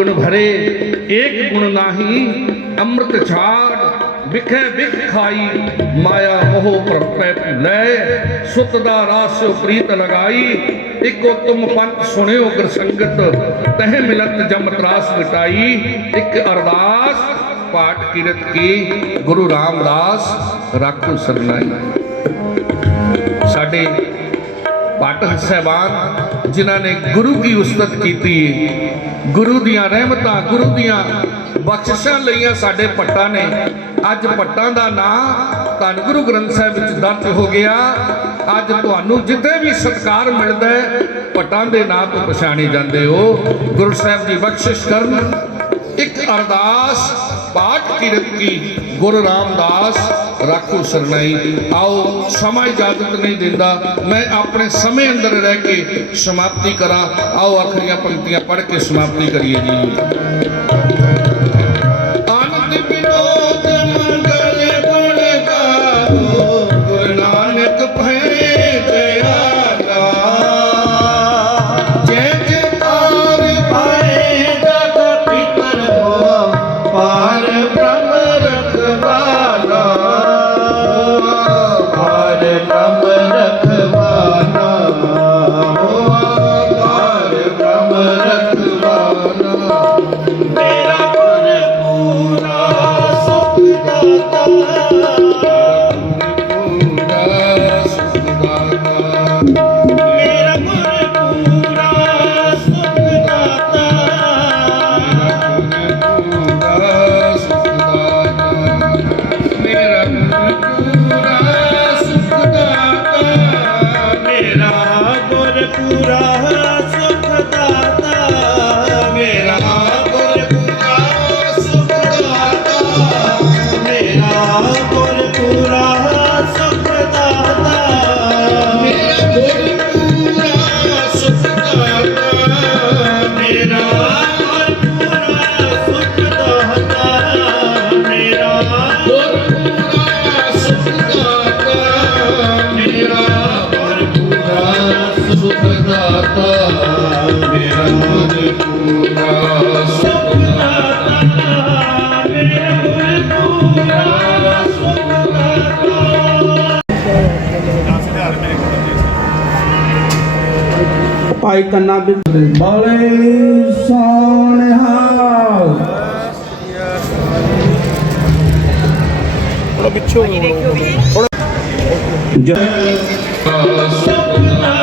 ਗੁਣ ਭਰੇ, ਏਕ ਗੁਣ ਨਾਹੀ, ਅੰਮ੍ਰਿਤ ਛਾੜ, ਵਿਖੇ ਵਿਖ ਖਾਈ, ਮਾਇਆ ਮੋਹ ਪਰਪੈ ਭੁਲੇ ਸੁਤ ਦਾ ਰਾਸ ਪ੍ਰੀਤ ਲਗਾਈ, ਇਕੋ ਤੁਮ ਪੰਥ ਸੁਣਿਓ ਗੁਰ ਸੰਗਤ, ਤਹ ਮਿਲਤ ਜਮ ਤਰਾਸ ਮਿਟਾਈ, ਇੱਕ ਅਰਦਾਸ ਪਾਠ ਕੀਰਤ ਕੀ, ਗੁਰੂ ਰਾਮਦਾਸ, ਰਾਖੋ ਸਰਨਾਈ। ਸਾਡੇ ਪਾਠਕ ਸਹਿਬਾਨ, ਜਿਨ੍ਹਾਂ ਨੇ ਗੁਰੂ ਕੀ ਉਸਤਤ ਕੀਤੀ, ਗੁਰੂ ਦੀਆਂ ਰਹਿਮਤਾਂ, ਗੁਰੂ ਦੀਆਂ ਬਖਸ਼ਿਸ਼ਾਂ ਲਈਆਂ ਸਾਡੇ ਪੱਟਾਂ ਨੇ। ਅੱਜ ਪੱਟਾਂ ਦਾ ਨਾਂ ਧੰਨ ਗੁਰੂ ਗ੍ਰੰਥ ਸਾਹਿਬ ਵਿੱਚ ਦਰਜ ਹੋ ਗਿਆ। ਅੱਜ ਤੁਹਾਨੂੰ ਜਿੱਥੇ ਵੀ ਸਤਕਾਰ ਮਿਲਦਾ ਹੈ ਪੱਟਾਂ ਦੇ ਨਾਂ ਤੋਂ ਪਛਾਣੇ ਜਾਂਦੇ ਹੋ। ਗੁਰੂ ਸਾਹਿਬ ਜੀ ਬਖਸ਼ਿਸ਼ ਕਰਨ। ਇੱਕ ਅਰਦਾਸ, ਪਾਠ ਕੀਰਤ ਕੀ ਗੁਰੂ ਰਾਮਦਾਸ ਰਾਖੋ ਸਰਨਾਈ ਆਓ ਸਮਾਂ ਇਜਾਜ਼ਤ ਨਹੀਂ ਦਿੰਦਾ ਮੈਂ ਆਪਣੇ ਸਮੇਂ ਅੰਦਰ ਰਹਿ ਕੇ ਸਮਾਪਤੀ ਕਰਾਂ ਆਓ ਆਖਰੀਆਂ ਪੰਕਤੀਆਂ ਪੜ੍ਹ ਕੇ ਸਮਾਪਤੀ ਕਰੀਏ ਜੀ Thank you. ਭਾਈ ਕੰਨਾ ਬਿੰਦ ਬਾਲੇ ਸੋਨਹਾ ਥੋੜਾ ਪਿੱਛੇ ਥੋੜਾ ਜੈ ਸੁਖਨਾ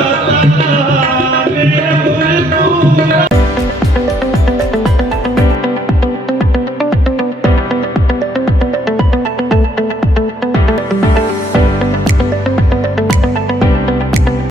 ਤਾ ਮੇਰੇ